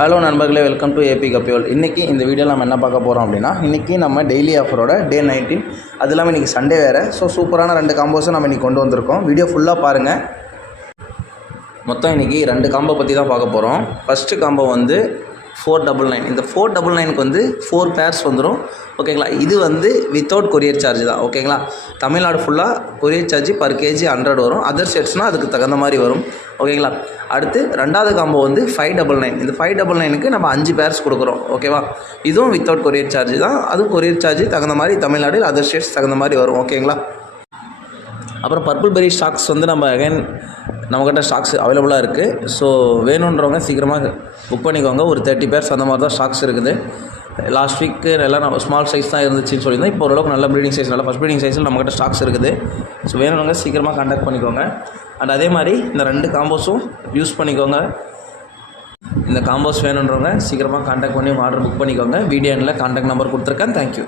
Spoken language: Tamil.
ஹலோ நண்பர்களே, வெல்கம் டு ஏபி கப்பியோல். இன்றைக்கி இந்த வீடியோவில் நம்ம என்ன பார்க்க போகிறோம் அப்படின்னா, இன்றைக்கி நம்ம டெய்லி ஆஃபரோட டே 19, அது இல்லாமல் இன்றைக்கி சண்டே வேறு. ஸோ சூப்பரான 2 காம்போஸும் நம்ம இன்றைக்கி கொண்டு வந்திருக்கோம். வீடியோ ஃபுல்லாக பாருங்கள். மொத்தம் இன்றைக்கி 2 காம்போ பற்றி தான் பார்க்க போகிறோம். ஃபஸ்ட்டு காம்போ வந்து 499. இந்த 499க்கு வந்து 4 பேர்ஸ் வந்துடும். ஓகேங்களா? இது வந்து வித்தவுட் கொரியர் சார்ஜ் தான். ஓகேங்களா? தமிழ்நாடு ஃபுல்லாக கொரியர் சார்ஜ் பர் கேஜி 100 வரும். அதர் செட்ஸ்னால் அதுக்கு தகுந்த மாதிரி வரும். ஓகேங்களா? அடுத்து 2வது காம்போ வந்து 599. இந்த 599க்கு நம்ம 5 பேர்ஸ் கொடுக்குறோம். ஓகேவா? இதுவும் வித்தவுட் கொரியர் சார்ஜ் தான். அதுவும் கொரியர் சார்ஜ் தகுந்த மாதிரி தமிழ்நாடு, அதர் ஸ்டேட்ஸ் தகுந்த மாதிரி வரும். ஓகேங்களா? அப்புறம் பர்பிள் பெரி ஸ்டாக்ஸ் வந்து நம்ம அகைன் நம்மக்கிட்ட ஸ்டாக்ஸ் அவைலபிளாக இருக்குது. ஸோ வேணுன்றவங்க சீக்கிரமாக புக் பண்ணிக்கோங்க. ஒரு 30 பேர்ஸ் அந்த மாதிரி தான் ஸ்டாக்ஸ் இருக்குது. லாஸ்ட் வீக்கு எல்லாம் நம்ம ஸ்மால் சைஸ் தான் இருந்துச்சுன்னு சொல்லியிருந்தோம். இப்போ ஓரளவுக்கு நல்ல ப்ரீடிங் சைஸ், நல்ல ஃபஸ்ட் ப்ரீடிங் சைஸில் நம்மக்கிட்ட ஸ்டாக்ஸ் இருக்குது. ஸோ வேணுன்றவங்க சீக்கிரமாக கான்டாக்ட் பண்ணிக்கோங்க. அண்ட் அதே மாதிரி இந்த 2 காம்போஸும் யூஸ் பண்ணிக்கோங்க. இந்த காம்போஸ் வேணுன்றவங்க சீக்கிரமாக கான்டாக்ட் பண்ணி ஆர்டர் புக் பண்ணிக்கோங்க. வீடியோ எண்ணில் கான்டாக்ட் நம்பர் கொடுத்துருக்கேன். தேங்க்யூ.